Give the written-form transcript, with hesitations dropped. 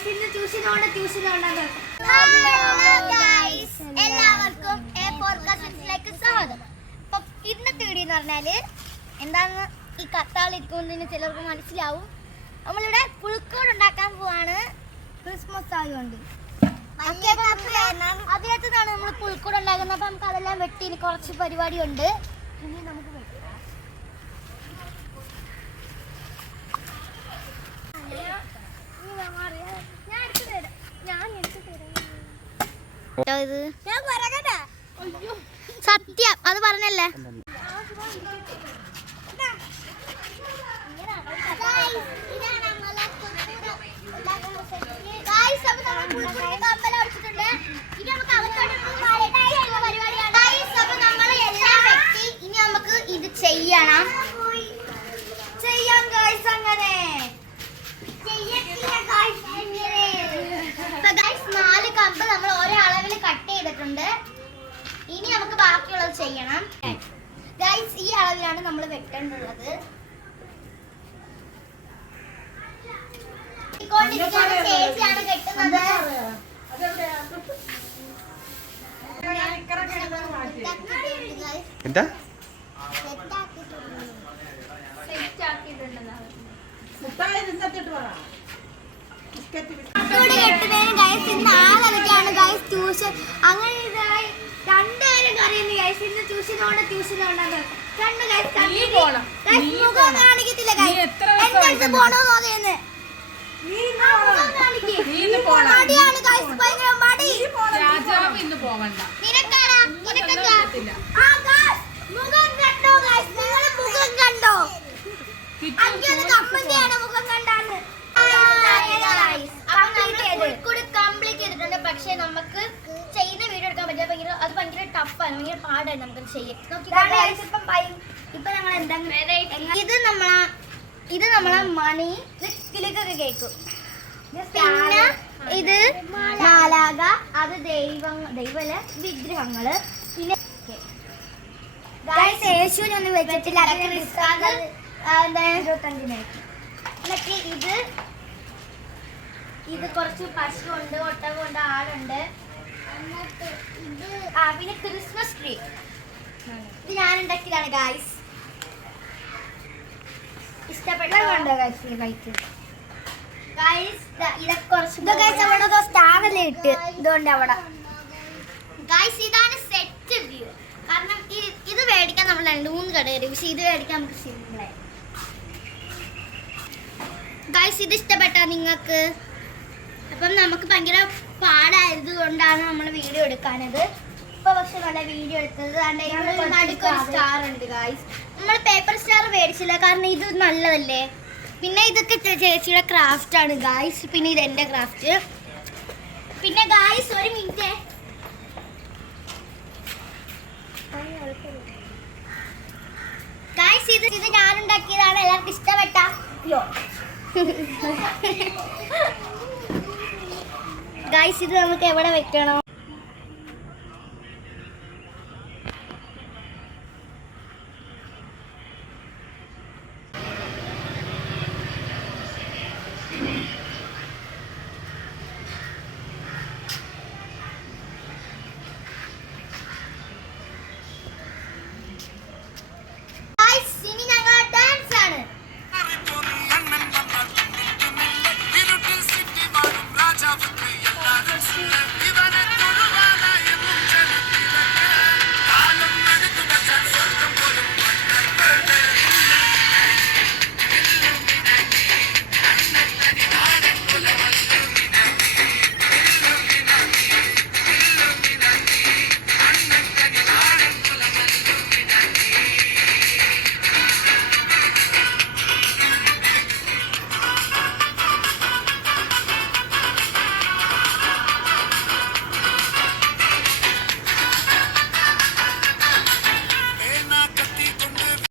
എല്ലാവർക്കും സ്വാഗതം. അപ്പം ഇന്നത്തെ വീഡിയോ എന്ന് പറഞ്ഞാല് എന്താന്ന് ഈ കത്താളിരിക്കുന്നതിന് ചിലർക്ക് മനസ്സിലാവും. നമ്മളിവിടെ പുഴുക്കോട് ഉണ്ടാക്കാൻ പോവാണ്. ക്രിസ്മസ് ആയതുകൊണ്ട് അദ്ദേഹത്തിനാണ് നമ്മൾ പുഴുക്കോട് ഉണ്ടാക്കുന്നത്. അപ്പൊ നമുക്ക് അതെല്ലാം വെട്ടി ഇനി കുറച്ച് പരിപാടി ഉണ്ട്. ഇനി നമുക്ക് സത്യം അത് പറഞ്ഞല്ലേ. ഇനി നമുക്ക് ഇത് ചെയ്യാം ഗൈസ്. അങ്ങനെ 4 കമ്പ് നമ്മൾ ഓരോ അളവിൽ കട്ട് ചെയ്തിട്ടുണ്ട്. ഇനി നമുക്ക് ബാക്കിയുള്ളത് ചെയ്യണം ഗൈസ്. ഈ അളവിലാണ് നമ്മൾ വെട്ടേണ്ടത്. ചേച്ചിയാണ് കെട്ടുന്നത്. എന്താ കെട്ടുന്നതിന് ഗൈസ് ഇന്ന് ആളൊക്കെയാണ് ഗൈസ് ട്യൂഷൻ. അങ്ങനെ രണ്ടുപേരും അറിയുന്നു ഗൈസ്. ഇന്ന് ട്യൂഷനോണ്ടാണ് രണ്ട് ഗൈസ് മുഖം കാണിക്കത്തില്ല ഗൈസ്. എന്റെ പോണോന്ന് പറയുന്നത് മടിയാണ് ഗൈസ്. ഭയങ്കര മടി. മുഖം കണ്ടോ ഗൈസ്? നിങ്ങള് മുഖം കണ്ടോ? അങ്ങനെ കമ്മന്തിയാണ് മുഖം കണ്ടാണ്. കംപ്ലീറ്റ് ചെയ്തിട്ടുണ്ട്. പക്ഷെ നമുക്ക് ചെയ്യുന്ന വീഡിയോ എടുക്കാൻ പറ്റില്ല. അത് ഭയങ്കര ടഫാണ്, ഭയങ്കര പാടാണ് നമുക്ക് ചെയ്യാൻ. ഇപ്പൊ ഞങ്ങൾ എന്താ ഇത് നമ്മളെ മണി കിളിക്കൊക്കെ കേൾക്കും. പിന്നെ ഇത് മാലാക, അത് ദൈവല വിഗ്രഹങ്ങള്. പിന്നെ യേശുവിനൊന്നും വെച്ചിട്ടില്ല. എന്നിട്ട് ഇത് കുറച്ച് പശുണ്ട്, ഒട്ടകമുണ്ട്, ആടുണ്ട്. പിന്നെ ക്രിസ്മസ് ട്രീ ഇത് ഞാൻ ഉണ്ടാക്കിയതാണ് ഗായ്സ്. ഇഷ്ടപ്പെട്ടോ ഗായ്സ്? ഇതൊക്കെ കുറച്ച് സ്റ്റാറല്ലേ ഇട്ട് ഇതുകൊണ്ട് അവിടെ ഗായ്സ്. ഇതാണ് സെറ്റ് വ്യൂ. കാരണം ഇത് മേടിക്കാൻ നമ്മൾ 2-3 കട കയറി. പക്ഷെ ഇത് മേടിക്കാൻ നമുക്ക് സിമ്പിളായി ഗായ്സ്. ഇത് ഇഷ്ടപ്പെട്ടാ നിങ്ങൾക്ക്? അപ്പം നമുക്ക് ഭയങ്കര പാടായത് കൊണ്ടാണ് നമ്മൾ വീഡിയോ എടുക്കാനത്. ഇപ്പൊ പക്ഷെ നല്ല വീഡിയോ എടുത്തത്. നടുക്കൊരു സ്റ്റാർ ഉണ്ട് ഗായ്സ്. നമ്മൾ പേപ്പർ സ്റ്റാർ മേടിച്ചില്ല, കാരണം ഇത് നല്ലതല്ലേ. പിന്നെ ഇതൊക്കെ ചേച്ചിയുടെ ക്രാഫ്റ്റ് ആണ് ഗായ്സ്. പിന്നെ ഇത് എന്റെ ക്രാഫ്റ്റ്. പിന്നെ ഗായ്സ് ഒരു മിനിറ്റ് ഗായ്സ്, ഇത് ഞാൻ ഉണ്ടാക്കിയതാണ്. എല്ലാവർക്കും ഇഷ്ടപ്പെട്ടോ? ഗായ്സ് ഇത് നമുക്ക് എവിടെ വെക്കണം?